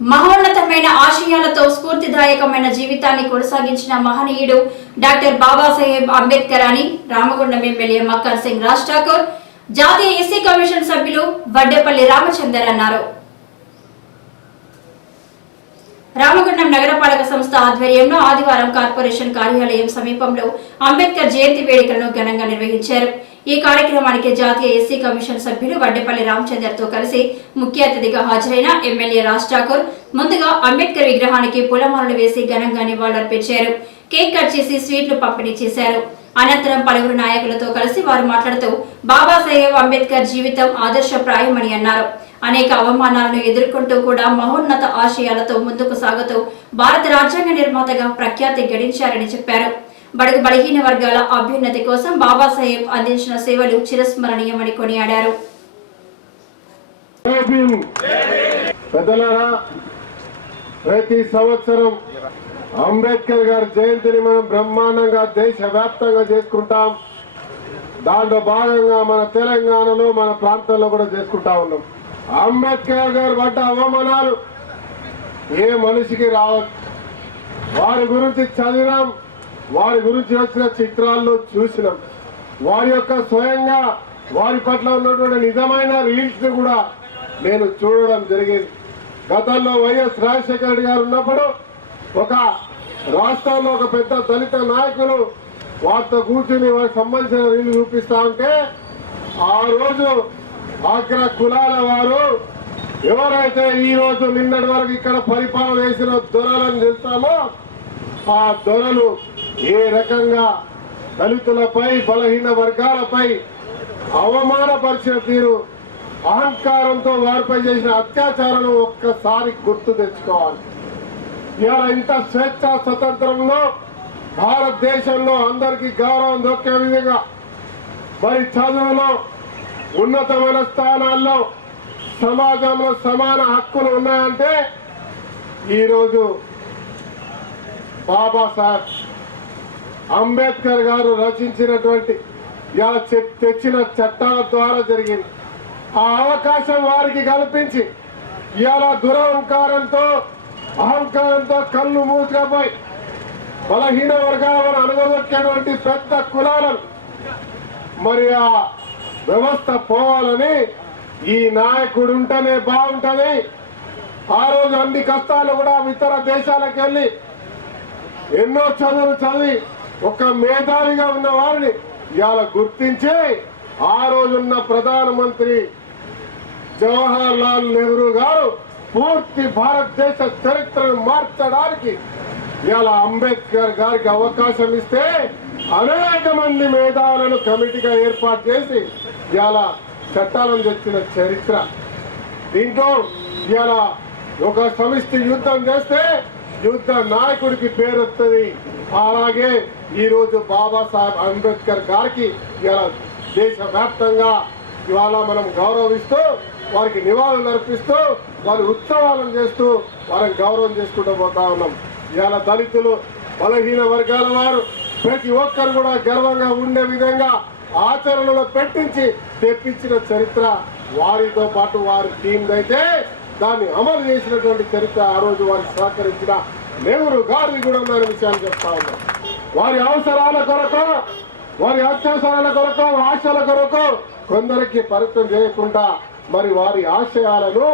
మహోన్నతమైన ఆశయాలతో స్ఫూర్తిదాయకమైన జీవితాన్ని కొనసాగించిన మహనీయుడు డాక్టర్ బాబాసాహెబ్ అంబేద్కర్ అని రామగుండం ఎమ్మెల్యే మక్కర్ సింగ్ రాజ్ ఠాకూర్ జాతీయ ఎస్సీ కమిషన్ సభ్యులు వడ్డేపల్లి రామచందర్ అన్నారు. రామగుండం నగరపాలక సంస్థ ఆధ్వర్యంలో ఆదివారం కార్పొరేషన్ కార్యాలయం సమీపంలో అంబేద్కర్ జయంతి వేడుకలను ఘనంగా నిర్వహించారు. ఈ కార్యక్రమానికి జాతీయ ఎస్సీ కమిషన్ సభ్యులు వడ్డేపల్లి రామచందర్తో కలిసి ముఖ్య అతిథిగా హాజరైన ఎమ్మెల్యే రాజ్ ఠాకూర్ ముందుగా అంబేద్కర్ విగ్రహానికి పూలమాలలు వేసి ఘనంగా నివాళులర్పించారు. కేక్ కట్ చేసి స్వీట్లు పంపిణీ చేశారు. అనంతరం పలువురు నాయకులతో కలిసి వారు మాట్లాడుతూ బాబాసాహెబ్ అంబేద్కర్ జీవితం ఆదర్శప్రాయమని అన్నారు. అనేక అవమానాలను ఎదుర్కొంటూ కూడా మహోన్నత ఆశయాలతో ముందుకు సాగుతూ భారత రాజ్యాంగ నిర్మాతగా ప్రఖ్యాతి గడించారని చెప్పారు. బడుగు బలహీన వర్గాల అభ్యున్నతి కోసం బాబాసాహెబ్ అందించిన సేవలు చిరస్మరణీయమని కొనియాడారు. ప్రతి సంవత్సరం అంబేద్కర్ గారి జయంతిని మనం బ్రహ్మాండంగా దేశవ్యాప్తంగా చేసుకుంటాం. దాంట్లో భాగంగా మన తెలంగాణలో మన ప్రాంతాల్లో కూడా చేసుకుంటా ఉన్నాం. అంబేద్కర్ గారు పడ్డ అవమానాలు ఏ మనిషికి రావచ్చు వారి గురించి చదివినాం. వారి గురించి వచ్చిన చిత్రాల్లో చూసినాం. వారి యొక్క స్వయంగా వారి పట్ల ఉన్నటువంటి నిజమైన రీల్స్ కూడా నేను చూడడం జరిగింది. గతంలో వైఎస్ రాజశేఖర రెడ్డి గారు ఉన్నప్పుడు ఒక రాష్ట్రంలో ఒక పెద్ద దళిత నాయకులు వారితో కూర్చుని వారికి సంబంధించిన రీళ్ళు చూపిస్తా ఉంటే ఆ రోజు అగ్ర కులాల వారు ఎవరైతే ఈ రోజు నిన్నటి వరకు ఇక్కడ పరిపాలన చేసిన దొరలను తెలుస్తామో ఆ దొరలు ఏ రకంగా దళితులపై బలహీన వర్గాలపై అవమానపరిచిన తీరు అహంకారంతో వారిపై చేసిన అత్యాచారాలను ఒక్కసారి గుర్తు తెచ్చుకోవాలి. ఇవాళ ఇంత స్వేచ్ఛ స్వతంత్రంలో భారతదేశంలో అందరికీ గౌరవం దొక్కే విధంగా మరి చదువులో ఉన్నతమైన స్థానాల్లో సమాజంలో సమాన హక్కులు ఉన్నాయంటే ఈరోజు బాబాసాహెబ్ అంబేద్కర్ గారు రచించినటువంటి ఇలా చె- తెచ్చిన చట్టాల ద్వారా జరిగింది. ఆ అవకాశం వారికి కల్పించి ఇలా దురహంకారంతో అహంకారంతో కళ్ళు మూసుకపోయి బలహీన వర్గాలను అనుగొట్టేటువంటి పెద్ద కులాలను మరి ఆ వ్యవస్థ పోవాలని ఈ నాయకుడు ఉంటేనే బాగుంటుంది ఆ రోజు అన్ని కష్టాలు కూడా ఇతర దేశాలకు వెళ్ళి ఎన్నో చదువులు చదివి ఒక మేధావిగా ఉన్న వారిని ఇవాళ గుర్తించి ఆ రోజున్న ప్రధానమంత్రి జవహర్ లాల్ నెహ్రూ గారు పూర్తి భారతదేశ చరిత్రను మార్చడానికి ఇవాళ అంబేద్కర్ గారికి అవకాశం ఇస్తే అనేక మంది మేధావులను కమిటీగా ఏర్పాటు చేసి ఇవాళ చట్టాలను తెచ్చిన చరిత్ర. దీంట్లో ఇవాళ ఒక సమిష్టి యుద్ధం చేస్తే యుద్ధ నాయకుడికి పేరు వస్తుంది అలాగే ఈరోజు బాబాసాహెబ్ అంబేద్కర్ గారికి ఇవాళ దేశవ్యాప్తంగా ఇవాళ మనం గౌరవిస్తూ వారికి నివాళులు అర్పిస్తూ వారి ఉత్సవాలను చేస్తూ వారిని గౌరవం చేసుకుంటూ పోతా ఉన్నాం. ఇవాళ దళితులు బలహీన వర్గాల వారు ప్రతి ఒక్కరు కూడా గర్వంగా ఉండే విధంగా ఆచరణలో పెట్టించి తెప్పించిన చరిత్ర వారితో పాటు వారి టీం అయితే దాన్ని అమలు చేసినటువంటి చరిత్ర ఆ రోజు వారికి సహకరించిన నెహ్రూ గారిని కూడా ఉన్న విషయాన్ని చెప్తా ఉన్నాం. వారి అవసరాల కొరకు వారి అత్యవసరాల కొరకు ఆశల కొరకు కొందరికి పరిచయం చేయకుండా మరి వారి ఆశయాలను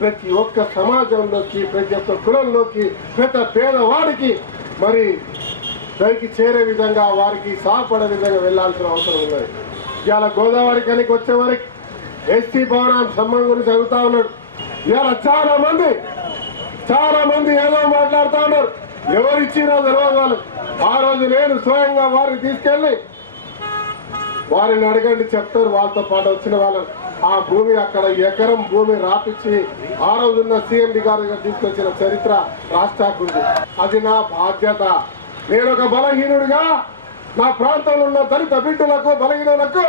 ప్రతి ఒక్క సమాజంలోకి ప్రతి ఒక్క కులంలోకి ప్రతి పేదవాడికి మరి పైకి చేరే విధంగా వారికి సహాయపడే విధంగా వెళ్ళాల్సిన అవసరం ఉన్నది. ఇవాళ గోదావరి కనికి వచ్చే వరకు ఎస్టీ భవనం సంబంధం గురించి అడుగుతా ఉన్నాడు. ఇవాళ చాలా మంది చాలా మంది ఏదో మాట్లాడుతూ ఉన్నారు. ఎవరు ఇచ్చినా తెలియదు ఆ రోజు నేను స్వయంగా వారిని తీసుకెళ్ళి వారిని అడగండి చెప్తారు. వాళ్ళతో పాటు వచ్చిన వాళ్ళని. ఆ భూమి అక్కడ ఎకరం భూమి రాపిచ్చి ఆ రోజున్న సీఎండి గారు తీసుకొచ్చిన చరిత్ర రాష్ట్రానికి అది నా బాధ్యత. నేను ఒక బలహీనుడిగా నా ప్రాంతంలో ఉన్న దళిత బిడ్డలకు బలహీనులకు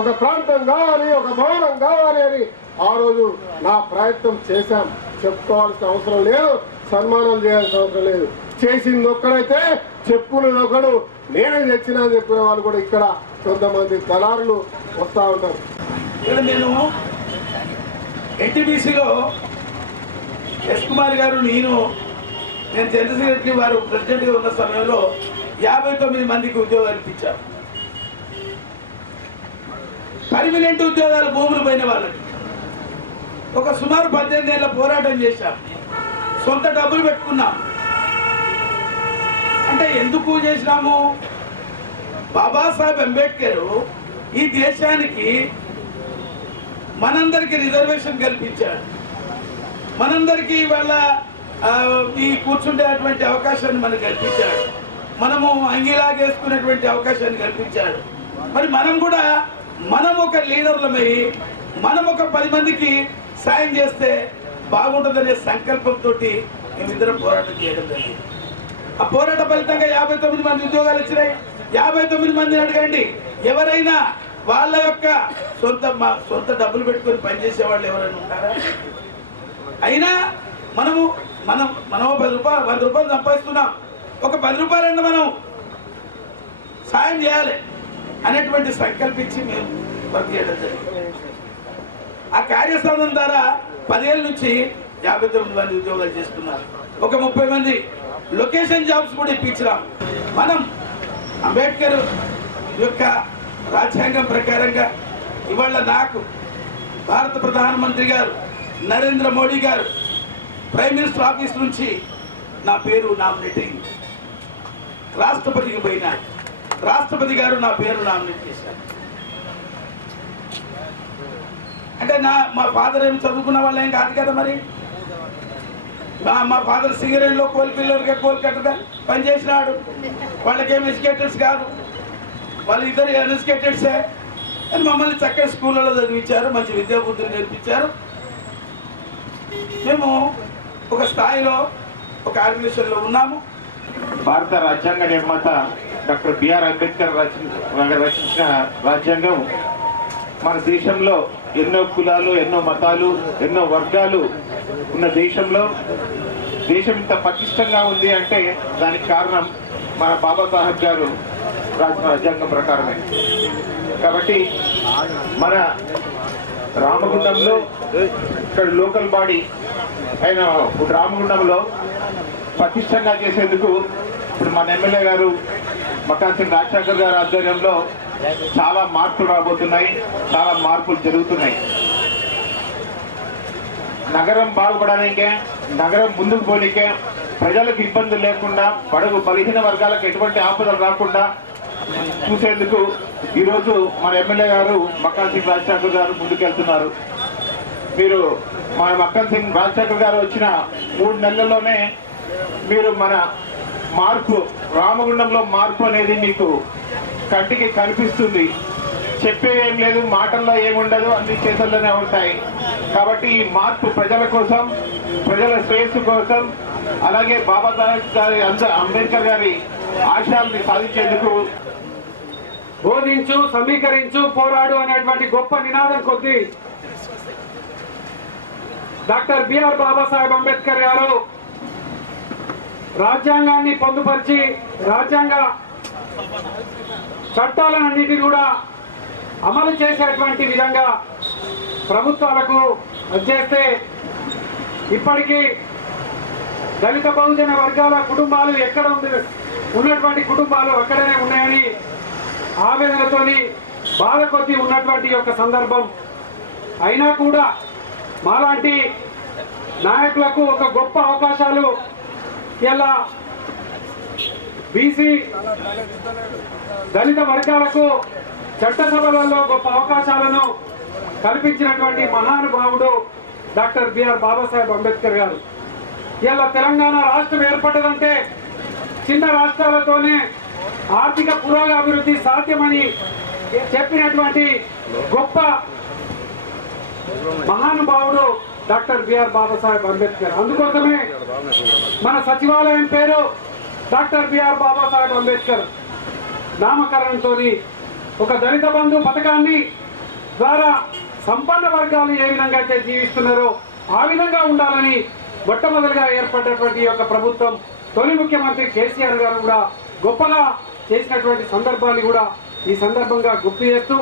ఒక ప్రాంతం కావాలి ఒక భవనం కావాలి అని ఆ రోజు నా ప్రయత్నం చేశాం. చెప్పుకోవాల్సిన అవసరం లేదు సన్మానం చేయాల్సిన అవసరం లేదు. చేసింది ఒక్కడైతే చెప్పులు ఒకడు నేనే తెచ్చినా అని చెప్పిన వాళ్ళు కూడా ఇక్కడ కొంతమంది దళారులు వస్తా ఉంటారు ఇక్కడ నేను ఎన్టీడీసీలో ఎస్ కుమార్ గారు నేను నేను జనరల్ సెక్రటరీ వారు ప్రెసిడెంట్గా ఉన్న సమయంలో యాభై తొమ్మిది మందికి ఉద్యోగాలు ఇప్పించారు పర్మినెంట్ ఉద్యోగాలు భూములు పోయిన వాళ్ళకి. ఒక సుమారు పద్దెనిమిది ఏళ్ళ పోరాటం చేశాం. సొంత డబ్బులు పెట్టుకున్నాం. అంటే ఎందుకు చేసినాము? బాబాసాహెబ్ అంబేద్కర్ ఈ దేశానికి మనందరికి రిజర్వేషన్ కల్పించాడు. మనందరికీ వాళ్ళ ఈ కూర్చుండేటువంటి అవకాశాన్ని మనకు కల్పించాడు. మనము అంగిలాగేసుకునేటువంటి అవకాశాన్ని కల్పించాడు. మరి మనం కూడా మనం ఒక లీడర్లమై మనం ఒక పది మందికి సాయం చేస్తే బాగుంటుందనే సంకల్పంతో మేమిద్దరం పోరాటం చేయడం జరిగింది. ఆ పోరాట ఫలితంగా యాభై తొమ్మిది మంది ఉద్యోగాలు వచ్చినాయి. యాభై తొమ్మిది మందిని అడగండి. ఎవరైనా వాళ్ళ యొక్క సొంత మా సొంత డబ్బులు పెట్టుకొని పనిచేసే వాళ్ళు ఎవరైనా ఉంటారా? అయినా మనము మనం మనం పది రూపాయలు వంద రూపాయలు సంపాదిస్తున్నాం. ఒక పది రూపాయలన్నా మనం సాయం చేయాలి అనేటువంటి సంకల్పించి మేము వర్క్ చేయడం జరిగింది. ఆ కార్యస్థానం ద్వారా పదేళ్ళ నుంచి యాభై తొమ్మిది మంది ఉద్యోగాలు చేస్తున్నారు. ఒక ముప్పై మంది లొకేషన్ జాబ్స్ కూడా ఇప్పించినాం. మనం అంబేద్కర్ యొక్క రాజ్యాంగం ప్రకారంగా ఇవాళ నాకు భారత ప్రధానమంత్రి గారు నరేంద్ర మోడీ గారు ప్రైమ్ మినిస్టర్ ఆఫీస్ నుంచి నా పేరు నామినేట్ అయింది. రాష్ట్రపతికి పోయినా రాష్ట్రపతి గారు నా పేరు నామినేట్ చేశారు. అంటే నా మా ఫాదర్ ఏమి చదువుకున్న వాళ్ళు ఏం కాదు కదా మరి? మా మా ఫాదర్ సింగరేణిలో కోల్ పిల్లలకి కోల్కట్టగా పనిచేసినాడు. వాళ్ళకేం ఎడ్యుకేటెడ్స్ కాదు. వాళ్ళు ఇద్దరు అన్ఎడ్యుకేటెడ్సే అని మమ్మల్ని చక్కటి స్కూళ్ళలో చదివించారు మంచి విద్యాబుద్ధులు నేర్పించారు. మేము ఒక స్థాయిలో ఒక ఆర్గనైజేషన్లో ఉన్నాము. భారత రాజ్యాంగ నిర్మాత డాక్టర్ బిఆర్ అంబేద్కర్ రచించిన రాజ్యాంగం మన దేశంలో ఎన్నో కులాలు ఎన్నో మతాలు ఎన్నో వర్గాలు ఉన్న దేశంలో దేశం ఇంత పటిష్టంగా ఉంది అంటే దానికి కారణం మన బాబాసాహెబ్ గారు రాసిన రాజ్యాంగం ప్రకారమే. కాబట్టి మన రామగుండంలో ఇక్కడ లోకల్ బాడీ అయిన ఇప్పుడు రామగుండంలో పటిష్టంగా చేసేందుకు ఇప్పుడు మన ఎమ్మెల్యే గారు మకాన్ సింగ్ రాజశేఖర్ గారి ఆధ్వర్యంలో చాలా మార్పులు రాబోతున్నాయి చాలా మార్పులు జరుగుతున్నాయి. నగరం బాగుపడడానికే నగరం ముందుకు పోనీకే ప్రజలకు ఇబ్బందులు లేకుండా బడుగు బలహీన వర్గాలకు ఎటువంటి ఆపదలు రాకుండా చూసేందుకు ఈరోజు మన ఎమ్మెల్యే గారు మక్కన్ సింగ్ రాజశేఖర్ గారు ముందుకెళ్తున్నారు. మీరు మన మక్కన్ సింగ్ రాజశేఖర్ గారు వచ్చిన మూడు నెలల్లోనే మీరు మన మార్పు రామగుండంలో మార్పు అనేది మీకు కంటికి కనిపిస్తుంది. చెప్పేవేం ఏం లేదు మాటల్లో ఏముండదు అన్ని చేతుల్లోనే ఉంటాయి. కాబట్టి ఈ మార్పు ప్రజల కోసం ప్రజల శ్రేయస్సు కోసం అలాగే బాబాసాహెబ్ గారి అంబేద్కర్ గారి ఆశయాల్ని సాధించేందుకు బోధించు సమీకరించు పోరాడు అనేటువంటి గొప్ప నినాదం కొద్దీ డాక్టర్ బిఆర్ బాబాసాహెబ్ అంబేద్కర్ గారు రాజ్యాంగాన్ని పొందుపరిచి రాజ్యాంగ చట్టాలన్నిటిని కూడా అమలు చేసేటువంటి విధంగా ప్రభుత్వాలకు చేస్తే ఇప్పటికీ దళిత బహుజన వర్గాల కుటుంబాలు ఎక్కడ ఉంది ఉన్నటువంటి కుటుంబాలు అక్కడనే ఉన్నాయని ఆవేదనతోని బాధ కొద్ది ఉన్నటువంటి యొక్క సందర్భం. అయినా కూడా మాలాంటి నాయకులకు ఒక గొప్ప అవకాశాలు ఇలా బీసీ దళిత వర్గాలకు చట్టసభలలో గొప్ప అవకాశాలను కల్పించినటువంటి మహానుభావుడు డాక్టర్ బిఆర్ బాబాసాహెబ్ అంబేద్కర్ గారు. ఇలా తెలంగాణ రాష్ట్రం ఏర్పడ్డదంటే చిన్న రాష్ట్రాలతోనే ఆర్థిక పురోగాభివృద్ధి సాధ్యమని చెప్పినటువంటి గొప్ప మహానుభావుడు డాక్టర్ బిఆర్ బాబాసాహెబ్ అంబేద్కర్. అందుకోసమే మన సచివాలయం పేరు doctor B R Babasaheb Ambedkar నామకరణంతో ఒక దళిత బంధు పథకాన్ని ద్వారా సంపన్న వర్గాలు ఏ విధంగా అయితే జీవిస్తున్నారో ఆ విధంగా ఉండాలని మొట్టమొదటిగా ఏర్పడినటువంటి ఈ యొక్క ప్రభుత్వం తొలి ముఖ్యమంత్రి కేసీఆర్ గారు కూడా గొప్పగా చేసినటువంటి సందర్భాన్ని కూడా ఈ సందర్భంగా గుర్తు చేస్తూ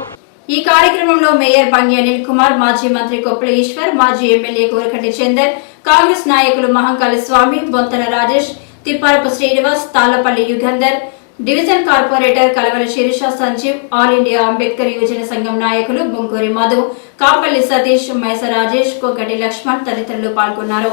ఈ కార్యక్రమంలో మేయర్ బంగి అనిల్ కుమార్ మాజీ మంత్రి కొప్పుల ఈశ్వర్ మాజీ ఎమ్మెల్యే కోరకంటి చందర్ కాంగ్రెస్ నాయకులు Mahankali Swamy Bonthana Rajesh Tipparapu Srinivas Tallapalli Yugandhar division corporator Kalavala Sirisha Sanjeev all India Ambedkar యువజన సంఘం నాయకులు బొంకూరి మధు కాపల్లి సతీష్ మైస రాజేష్ కొగటి లక్ష్మణ్ తదితరులు పాల్గొన్నారు.